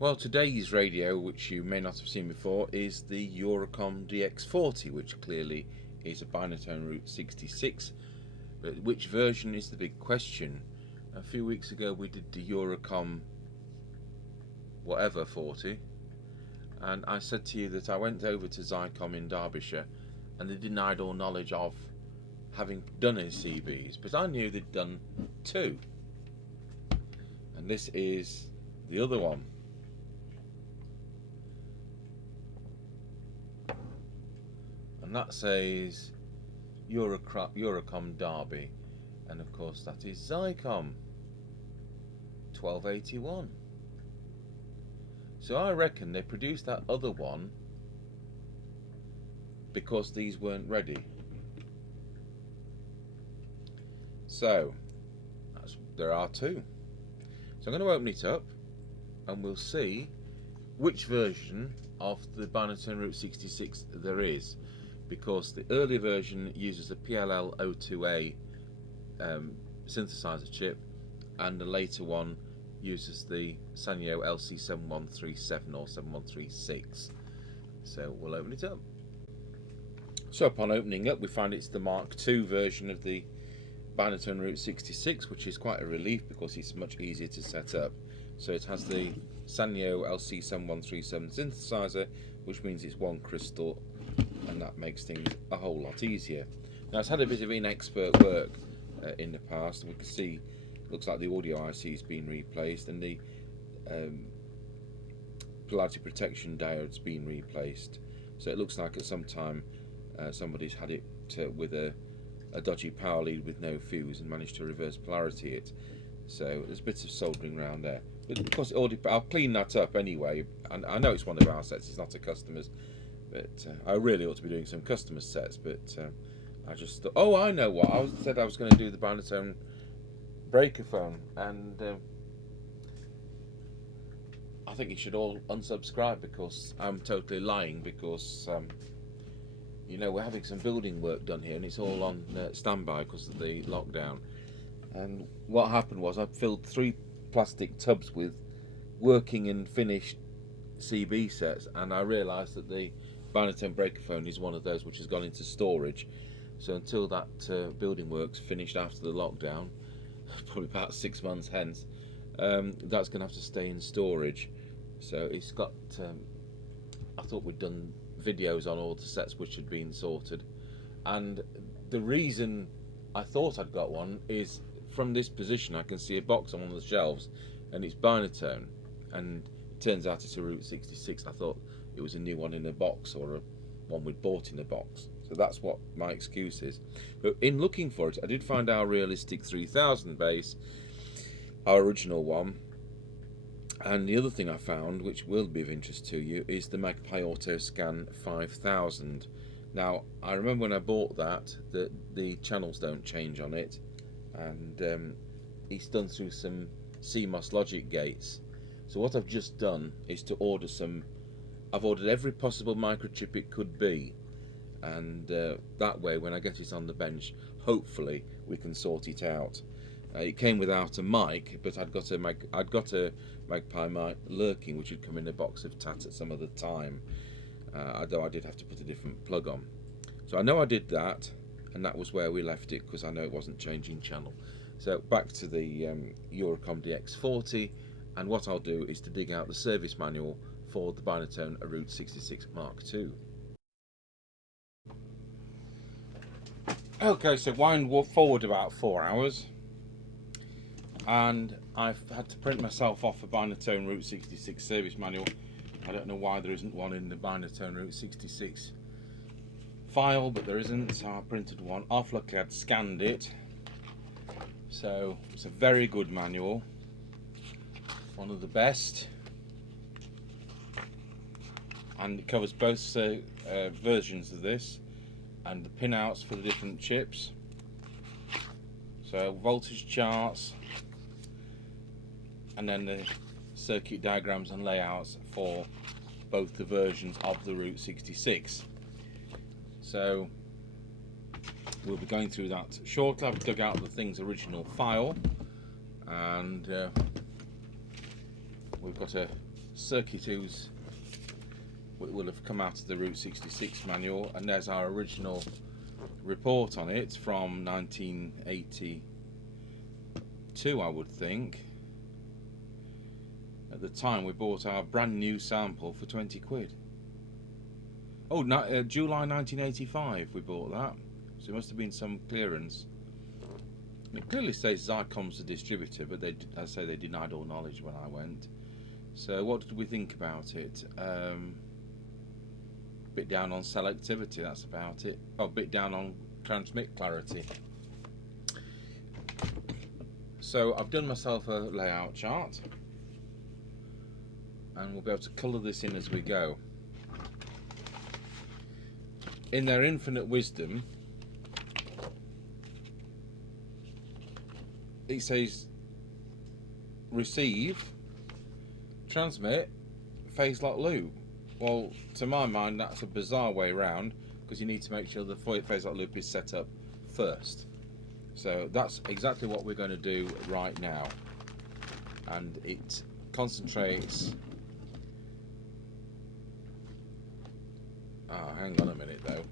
Well, today's radio, which you may not have seen before, is the Eurocomm DX40, which clearly is a Binatone Route 66. But which version is the big question? A few weeks ago we did the Eurocomm whatever 40, and I said to you that I went over to Zycomm in Derbyshire and they denied all knowledge of having done any CBs, but I knew they'd done two. And this is the other one. And that says Eurocomm Derby, and of course that is Zycomm 1281. So I reckon they produced that other one because these weren't ready. So there are two. So I'm going to open it up and we'll see which version of the Binatone Route 66 there is, because the earlier version uses a PLL02A synthesizer chip, and the later one uses the Sanyo LC7137 or 7136. So we'll open it up. So upon opening up, we find it's the Mark II version of the Binatone Route 66, which is quite a relief because it's much easier to set up. So it has the Sanyo LC7137 synthesizer, which means it's one crystal, and that makes things a whole lot easier. Now, it's had a bit of inexpert work in the past. We can see, looks like the audio IC has been replaced, and the polarity protection diode's been replaced. So it looks like at some time somebody's had it with a dodgy power lead with no fuse and managed to reverse polarity it. So there's bits of soldering around there. But of course, I'll clean that up anyway. And I know it's one of our sets, it's not a customer's. But I really ought to be doing some customer sets, but I just thought, oh, I know what. I said I was going to do the Binatone breaker phone, and I think you should all unsubscribe because I'm totally lying, because you know, we're having some building work done here and it's all on standby because of the lockdown. And what happened was I filled 3 plastic tubs with working and finished CB sets, and I realised that the Binatone breaker phone is one of those which has gone into storage. So until that building work's finished after the lockdown, probably about 6 months hence, that's going to have to stay in storage. So it's got, I thought we'd done videos on all the sets which had been sorted, and the reason I thought I'd got one is from this position I can see a box on one of the shelves and it's Binatone, and it turns out it's a Route 66. I thought it was a new one in a box, or a one we'd bought in a box, so that's what my excuse is. But in looking for it, I did find our Realistic 3000 base, our original one. And the other thing I found, which will be of interest to you, is the Magpie Autoscan 5000. Now, I remember when I bought that the channels don't change on it, and it's done through some CMOS logic gates. So what I've just done is to order some. I've ordered every possible microchip it could be, and that way, when I get it on the bench, hopefully we can sort it out. It came without a mic, but I'd got a Magpie mic lurking, which had come in a box of tat at some other time, although I did have to put a different plug on. So I know I did that, and that was where we left it, because I know it wasn't changing channel. So back to the Eurocomm DX40, and what I'll do is to dig out the service manual for the Binatone Route 66 Mark II. Okay, so wind forward about 4 hours, and I've had to print myself off a Binatone Route 66 service manual. I don't know why there isn't one in the Binatone Route 66 file, but there isn't, so I printed one off. Luckily I'd scanned it, so it's a very good manual, one of the best, and it covers both versions of this and the pinouts for the different chips, so voltage charts, and then the circuit diagrams and layouts for both the versions of the Route 66. So we'll be going through that shortly. I've dug out the thing's original file, and we've got a circuit will have come out of the Route 66 manual, and there's our original report on it from 1982, I would think. At the time we bought our brand new sample for 20 quid. Oh, July 1985 we bought that, so it must have been some clearance. It clearly says Zycomm's the distributor, but they, as I say, they denied all knowledge when I went. So what did we think about it? Bit down on selectivity, that's about it. Oh, bit down on transmit clarity. So I've done myself a layout chart, and we'll be able to colour this in as we go. In their infinite wisdom, it says receive, transmit, phase lock loop. Well, to my mind, that's a bizarre way around, because you need to make sure the phase lock loop is set up first. So that's exactly what we're going to do right now, and it concentrates. Hang on a minute though.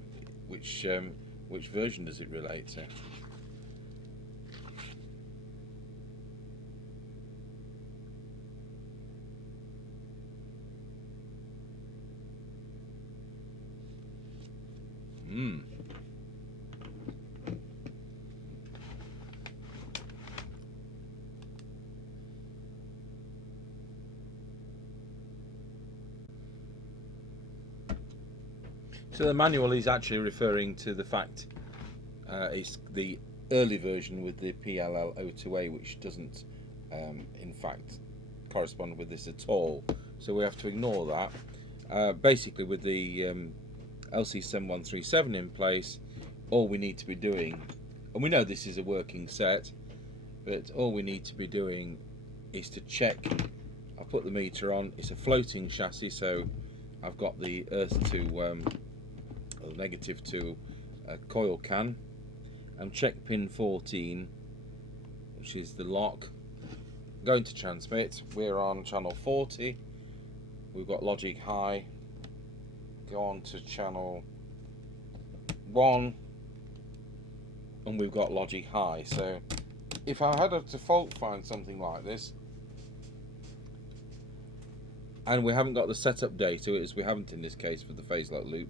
Which version does it relate to? So the manual is actually referring to the fact it's the early version with the PLL02A, which doesn't in fact correspond with this at all. So we have to ignore that. Basically, with the LC7137 in place, all we need to be doing, and we know this is a working set, but all we need to be doing is to check. I've put the meter on. It's a floating chassis, so I've got the earth to negative to a coil can, and check pin 14, which is the lock. Going to transmit. We're on channel 40. We've got logic high. Go on to channel 1, and we've got logic high. So if I had to fault find something like this, and we haven't got the setup data, as we haven't in this case for the phase lock loop,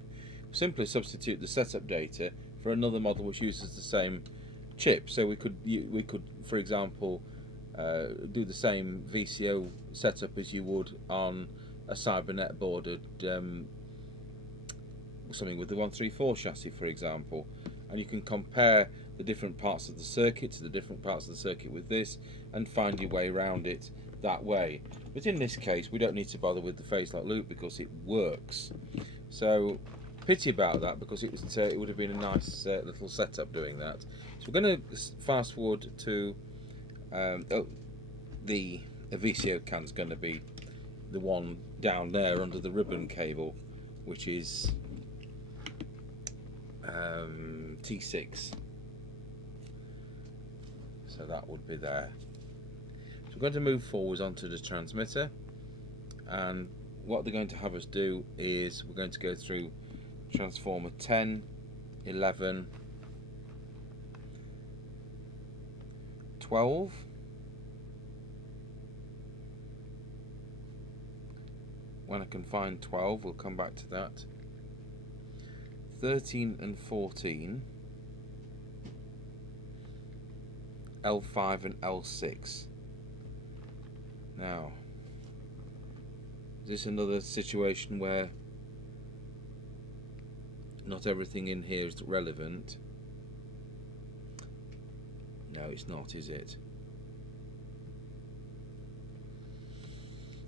simply substitute the setup data for another model which uses the same chip. So we could, for example, do the same VCO setup as you would on a Cybernet boarded something with the 134 chassis, for example, and you can compare the different parts of the circuit to the different parts of the circuit with this, and find your way around it that way. But in this case, we don't need to bother with the phase lock loop because it works. So pity about that, because it would have been a nice little setup doing that. So we're going to fast forward to the VCO can's going to be the one down there under the ribbon cable, which is T6. So that would be there. So we're going to move forwards onto the transmitter, and what they're going to have us do is we're going to go through transformer 10, 11, 12, when I can find 12 we'll come back to that, 13 and 14, L5 and L6. Now, is this another situation where not everything in here is relevant? No, it's not, is it?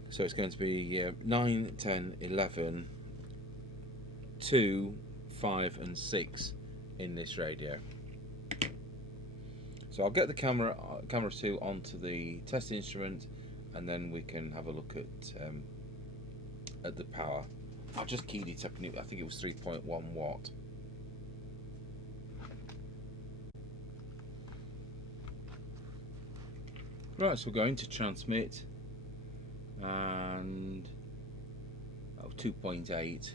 So it's going to be 9, 10, 11, 2, 5 and 6 in this radio. So I'll get the camera 2 onto the test instrument, and then we can have a look at the power. I just keyed it up, and I think it was 3.1 watt. Right, so we're going to transmit, and 2.8.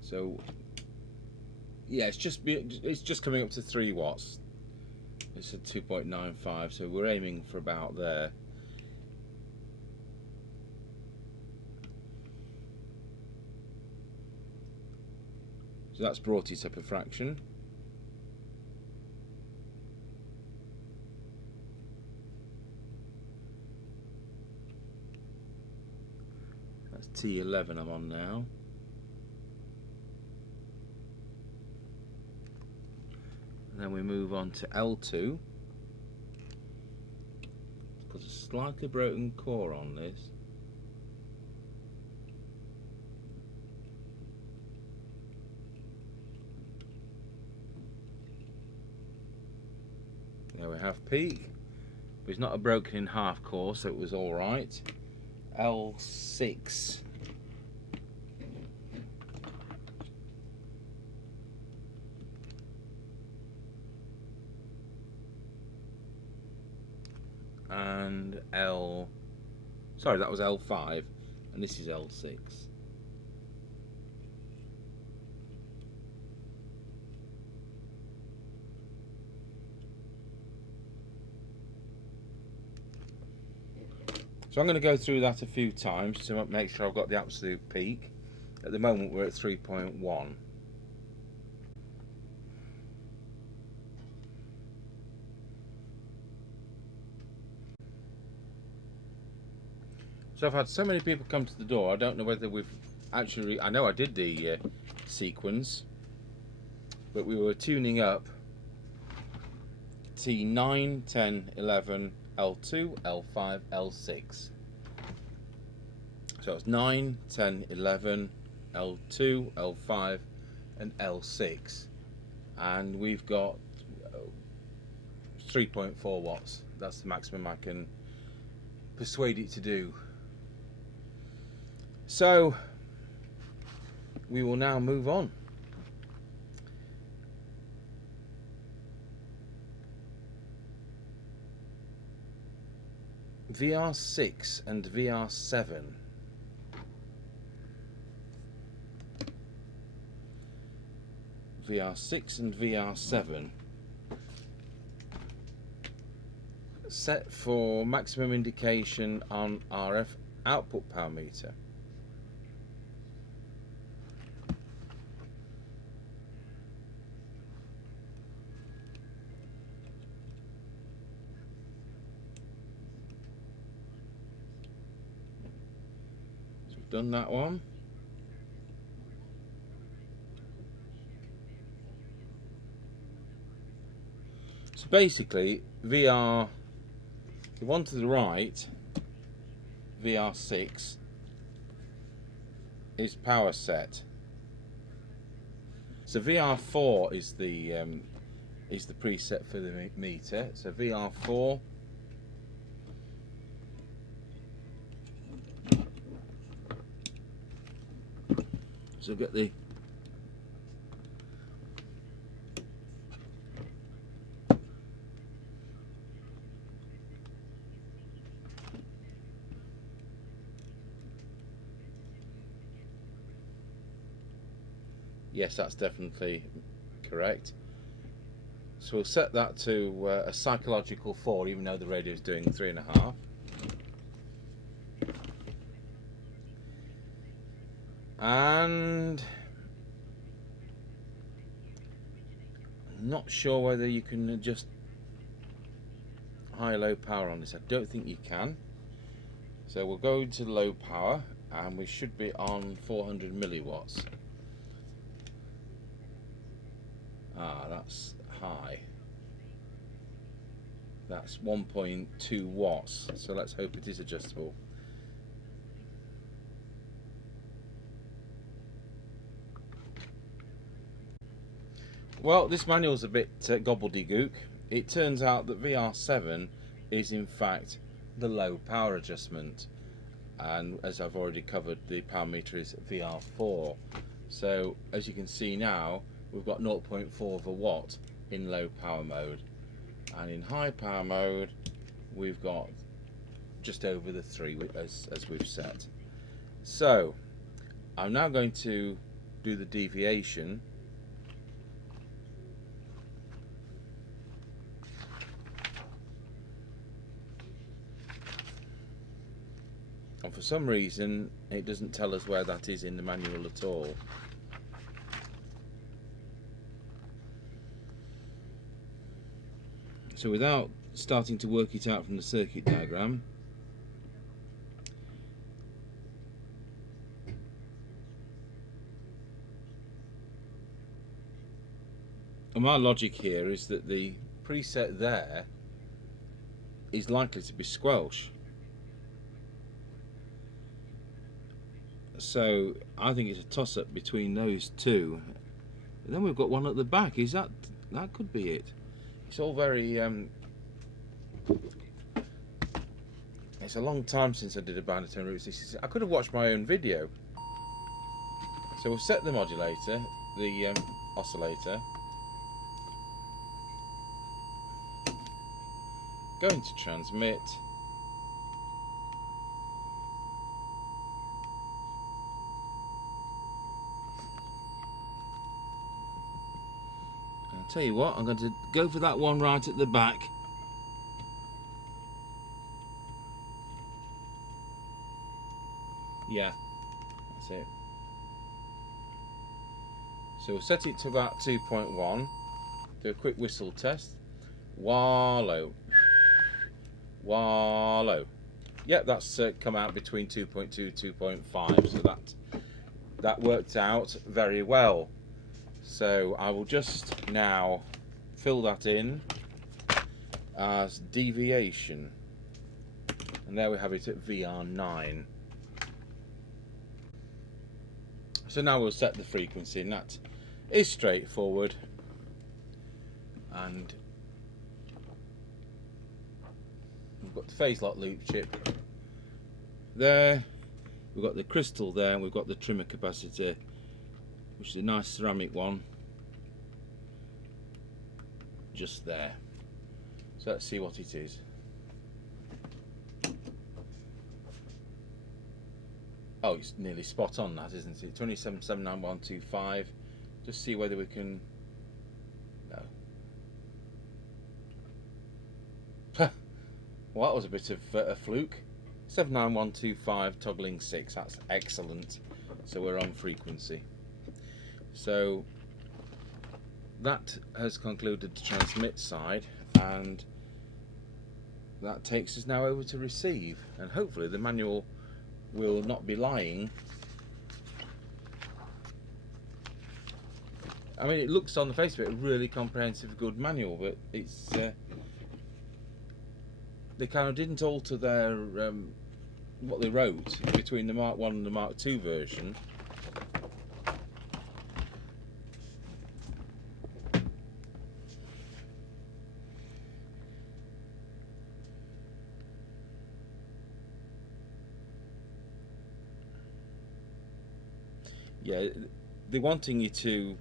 So yeah, it's just coming up to 3 watts. It's a 2.95, so we're aiming for about there. So that's brought it up a fraction. That's T11 I'm on now. And then we move on to L2. It's got a slightly broken core on this. There we have peak, but it's not a broken in half core, so it was all right. L6. And sorry, that was L5, and this is L6. So I'm going to go through that a few times to make sure I've got the absolute peak. At the moment we're at 3.1. So I've had so many people come to the door, I don't know whether we've actually, I know I did the sequence, but we were tuning up T9, 10, 11, L2, L5, L6. So it's 9, 10, 11, L2, L5 and L6. And we've got 3.4 watts. That's the maximum I can persuade it to do. So we will now move on. VR6 and VR7. VR6 and VR7 set for maximum indication on RF output power meter. So we've done that one. So basically, the one to the right, VR6, is power set. So VR4 is the preset for the meter. So VR4. So get the yes, that's definitely correct. So we'll set that to a psychological 4, even though the radio is doing 3.5. And I'm not sure whether you can adjust high low power on this. I don't think you can. So we'll go to low power and we should be on 400 milliwatts. Ah, that's high. That's 1.2 watts. So let's hope it is adjustable. Well, this manual's a bit gobbledygook. It turns out that VR7 is in fact the low power adjustment, and as I've already covered, the power meter is VR4. So as you can see now, we've got 0.4 of a watt in low power mode, and in high power mode we've got just over the 3 as we've set. So I'm now going to do the deviation. And for some reason it doesn't tell us where that is in the manual at all. So without starting to work it out from the circuit diagram, and my logic here is that the preset there is likely to be squelch. So I think it's a toss-up between those two. And then we've got one at the back. Is that could be it? It's all very it's a long time since I did a Binatone Route. I could have watched my own video. So we'll set the modulator, the oscillator, going to transmit. I'll tell you what, I'm going to go for that one right at the back. Yeah, that's it. So we'll set it to about 2.1. Do a quick whistle test. Wallow. Wallow. Yep, that's come out between 2.2 2.5, so that worked out very well. So I will just now fill that in as deviation, and there we have it at VR9. So now we'll set the frequency, and that is straightforward. And we've got the phase lock loop chip there, we've got the crystal there, and we've got the trimmer capacitor, which is a nice ceramic one, just there. So let's see what it is. Oh, it's nearly spot on, that, isn't it? 2779125. Just see whether we can. No. Well, that was a bit of a fluke. 79125 toggling 6. That's excellent. So we're on frequency. So that has concluded the transmit side, and that takes us now over to receive, and hopefully the manual will not be lying. I mean, it looks on the face of it a really comprehensive, good manual, but it's they kind of didn't alter their what they wrote between the Mark 1 and the Mark 2 version. Yeah, they're wanting you to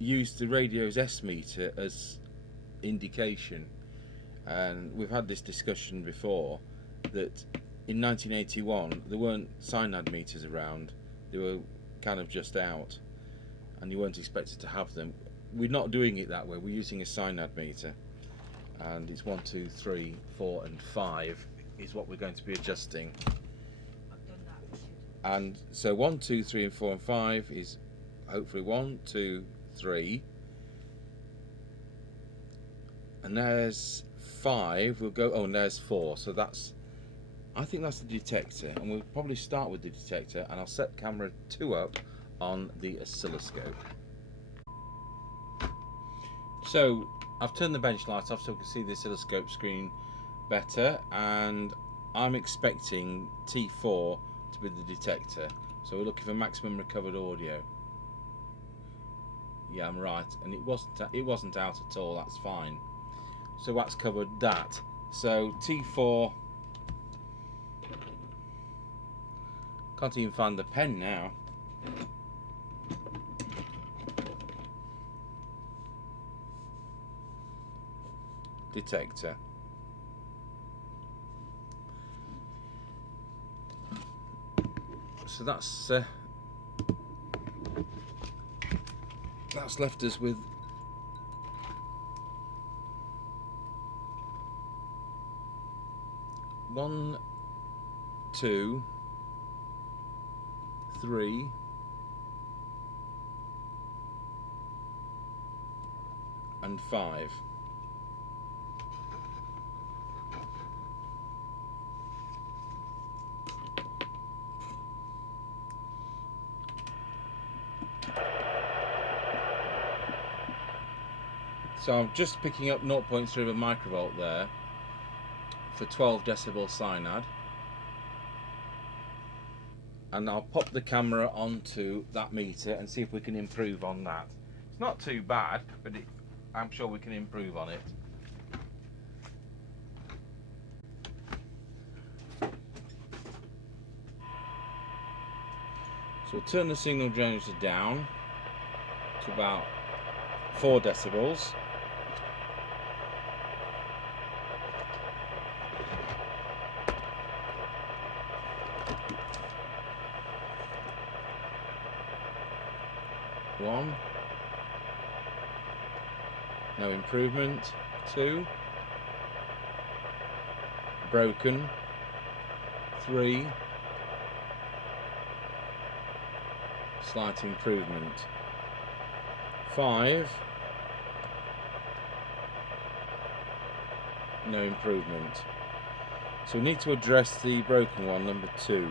use the radio's S meter as indication, and we've had this discussion before that in 1981 there weren't cyanide meters around, they were kind of just out, and you weren't expected to have them. We're not doing it that way, we're using a cyanide meter, and it's 1, 2, 3, 4 and 5 is what we're going to be adjusting. And so 1, 2, 3 and 4 and 5 is hopefully 1, 2, 3, and there's 5. We'll go, oh, and there's 4. So that's, I think that's the detector, and we'll probably start with the detector, and I'll set camera 2 up on the oscilloscope. So I've turned the bench light off so we can see the oscilloscope screen better, and I'm expecting T4 to be the detector, so we're looking for maximum recovered audio. Yeah, I'm right, and it wasn't out at all. That's fine. So that's covered that. So T4, can't even find the pen now. Detector. So that's left us with 1, 2, 3, and 5. So I'm just picking up 0.3 of a microvolt there for 12 decibel cyanide, and I'll pop the camera onto that meter and see if we can improve on that. It's not too bad, but I'm sure we can improve on it. So we'll turn the signal generator down to about 4 decibels. One, no improvement. 2, broken. 3, slight improvement. 5, no improvement. So we need to address the broken one, number 2.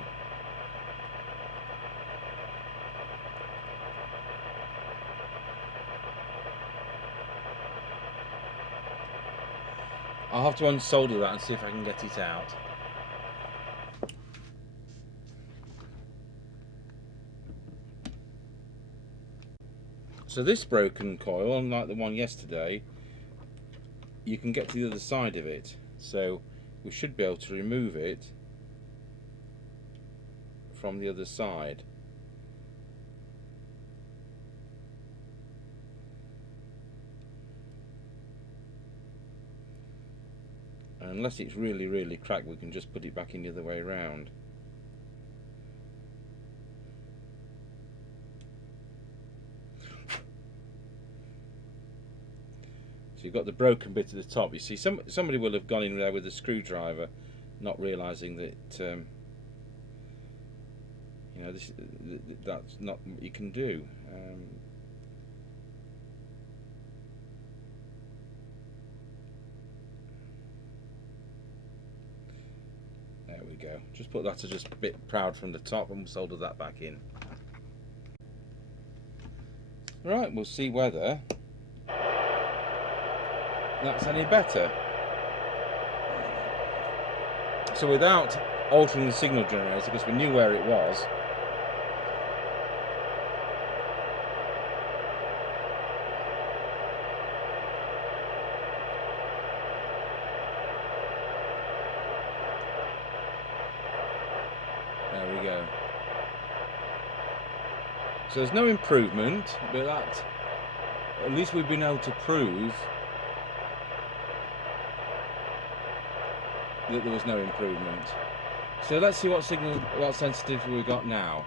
I'll have to unsolder that and see if I can get it out. So this broken coil, unlike the one yesterday, you can get to the other side of it. So we should be able to remove it from the other side. Unless it's really, really cracked, we can just put it back in the other way around. So you've got the broken bit at the top. You see, somebody will have gone in there with a screwdriver, not realising that you know, that's not what you can do. There we go. Just put that to just a bit proud from the top and solder that back in. Right, we'll see whether that's any better. So without altering the signal generator, because we knew where it was, there we go. So there's no improvement, but that, at least we've been able to prove that there was no improvement. So let's see what sensitivity we got now.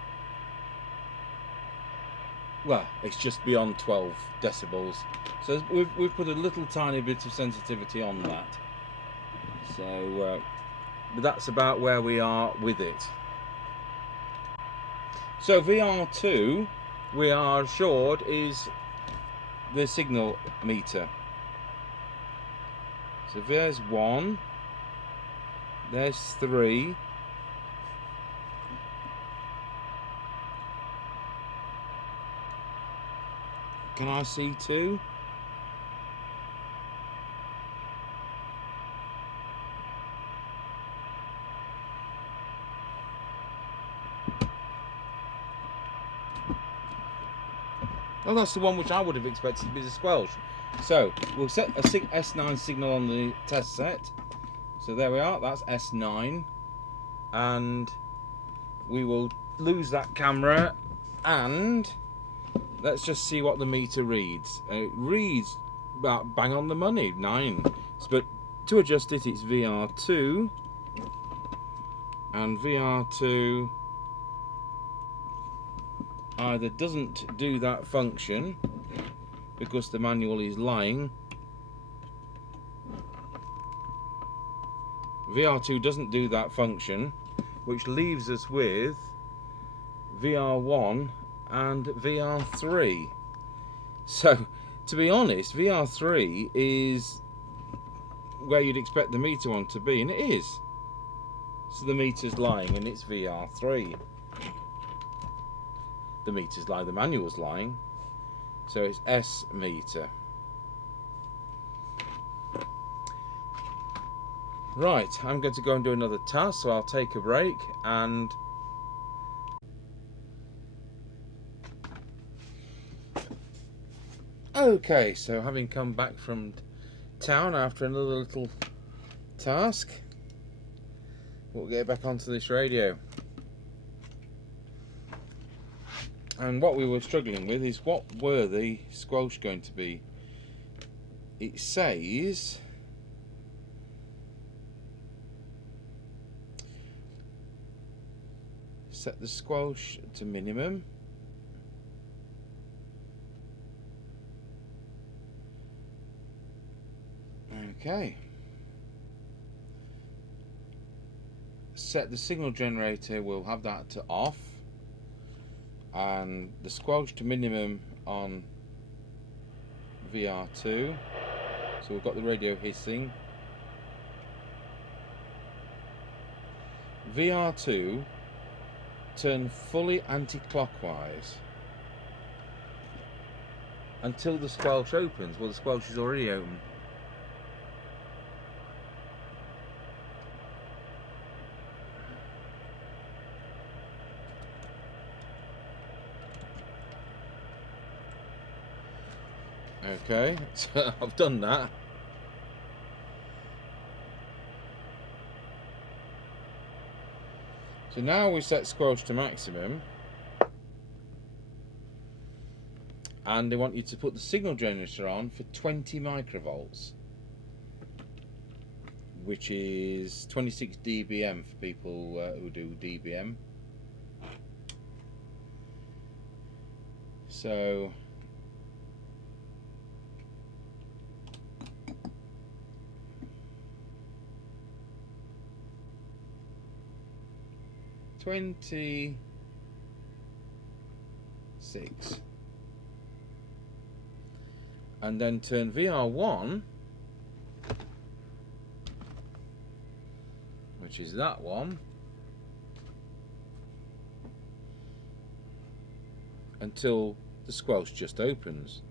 Well, it's just beyond 12 decibels. So we've put a little tiny bit of sensitivity on that. So but that's about where we are with it. So VR2, we are assured, is the signal meter. So there's 1. There's 3. Can I see 2? Well, that's the one which I would have expected to be the squelch. So we'll set a S9 signal on the test set. So there we are, that's S9, and we will lose that camera, and let's just see what the meter reads. It reads about bang on the money, 9. But to adjust it, it's VR2, and VR2 either doesn't do that function because the manual is lying. VR2 doesn't do that function, which leaves us with VR1 and VR3. So, to be honest, VR3 is where you'd expect the meter one to be, and it is. So the meter's lying and it's VR3. The meter's lying, the manual's lying. So it's S meter. Right, I'm going to go and do another task, so I'll take a break and okay, so having come back from town after another little task, we'll get back onto this radio. And what we were struggling with is, what were the squelch going to be? It says set the squelch to minimum. Okay. Set the signal generator, we'll have that to off. And the squelch to minimum on VR2. So we've got the radio hissing. VR2, turn fully anti-clockwise until the squelch opens. Well, the squelch is already open. Okay, so I've done that. So now we set squelch to maximum, and they want you to put the signal generator on for 20 microvolts, which is 26 dBm for people who do dBm. So $26, and then turn VR1, which is that one, until the squelch just opens.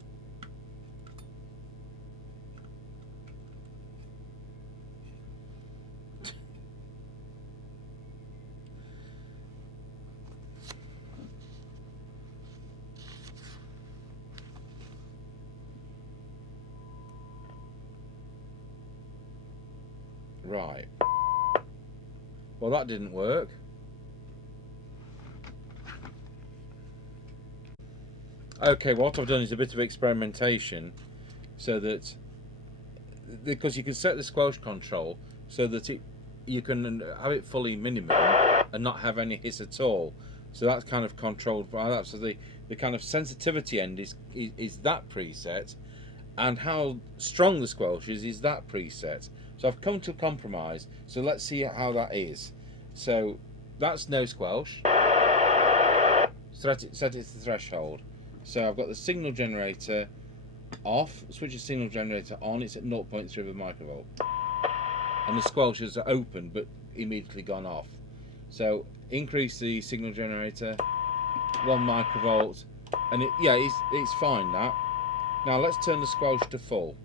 Right. Well, that didn't work. Okay, what I've done is a bit of experimentation, so that, because you can set the squelch control so that you can have it fully minimum and not have any hiss at all. So that's kind of controlled by that. So the kind of sensitivity end is that preset, and how strong the squelch is that preset. So I've come to a compromise. So let's see how that is. So that's no squelch. Set it to threshold. So I've got the signal generator off. Switch the signal generator on. It's at 0.3 of a microvolt. And the squelch is open but immediately gone off. So increase the signal generator 1 microvolt, and it's fine now. Now let's turn the squelch to full.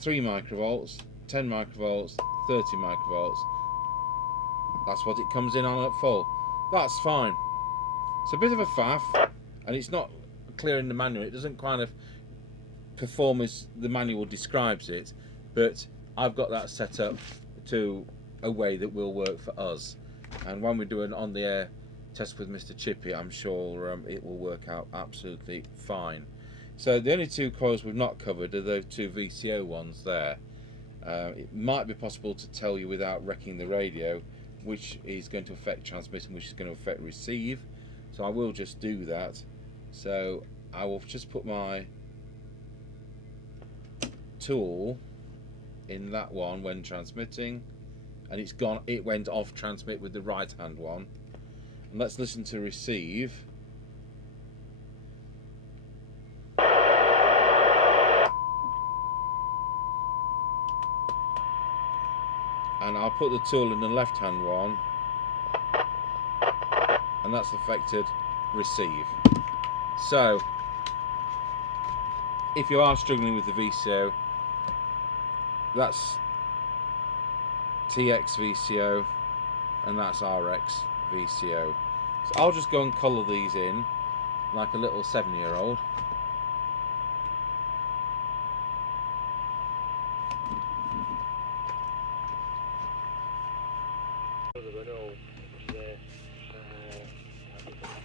3 microvolts, 10 microvolts, 30 microvolts. That's what it comes in on at full. That's fine. It's a bit of a faff, and it's not clear in the manual. It doesn't kind of perform as the manual describes it, but I've got that set up to a way that will work for us. And when we do an on-the-air test with Mr. Chippie, I'm sure it will work out absolutely fine. So the only 2 coils we've not covered are those 2 VCO ones there. It might be possible to tell you without wrecking the radio which is going to affect transmitting, which is going to affect receive. So I will just do that. So I will just put my tool in that one when transmitting, and it's gone. It went off transmit with the right hand one. And let's listen to receive. And I'll put the tool in the left hand one, and that's affected receive. So if you are struggling with the VCO, that's TX VCO and that's RX VCO. So I'll just go and colour these in like a little 7-year-old.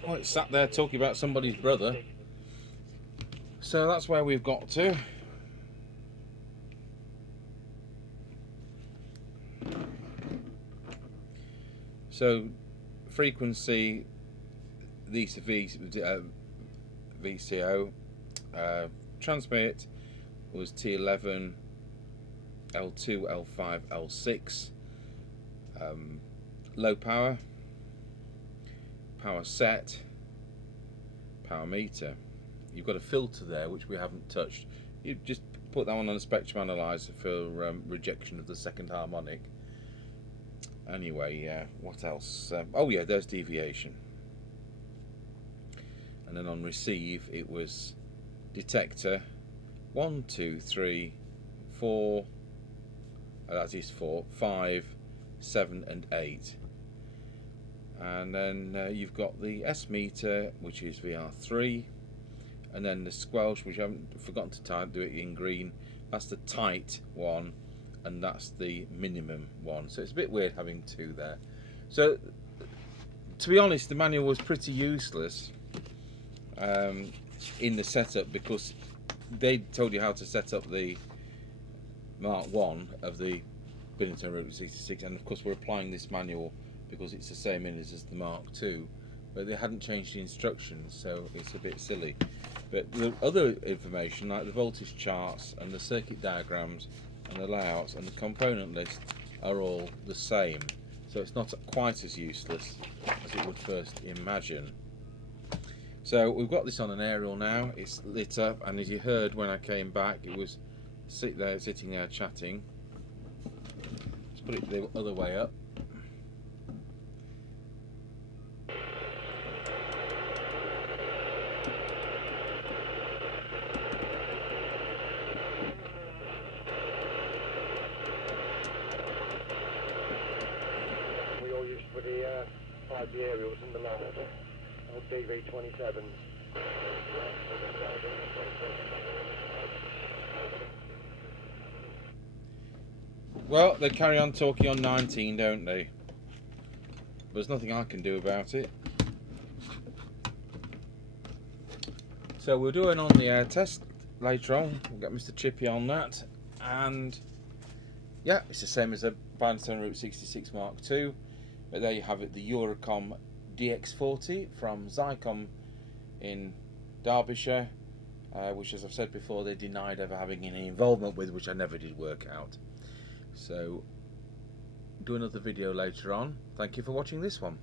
Oh, it's sat there talking about somebody's brother. So that's where we've got to. So frequency, these VCO, transmit was T11, L2, L5, L6. Low power, power set, power meter. You've got a filter there which we haven't touched. You just put that one on a spectrum analyzer for rejection of the second harmonic. Anyway, yeah, what else? Oh yeah, there's deviation. And then on receive it was detector 1, 2, 3, 4, that is 4, 5, 7 and 8. And then you've got the S meter, which is VR3, and then the squelch, which I haven't forgotten to do it in green. That's the tight one, and that's the minimum one. So it's a bit weird having two there. So to be honest, the manual was pretty useless in the setup, because they told you how to set up the Mark 1 of the Binatone Route 66, and of course we're applying this manual because it's the same image as the Mark 2, but they hadn't changed the instructions, so it's a bit silly. But the other information, like the voltage charts and the circuit diagrams and the layouts and the component list, are all the same, so it's not quite as useless as it would first imagine. So we've got this on an aerial now. It's lit up, and as you heard when I came back, it was sitting there chatting. Let's put it the other way up. We all used for the 5D aerials in the last old DV27s. Well, they carry on talking on 19, don't they? There's nothing I can do about it. So we'll do an on-the-air test later on. We'll get Mr. Chippie on that. And yeah, it's the same as a Binatone Route 66 Mark II. But there you have it, the Eurocomm DX40 from Zycomm in Derbyshire, which, as I've said before, they denied ever having any involvement with, which I never did work out. So do another video later on. Thank you for watching this one.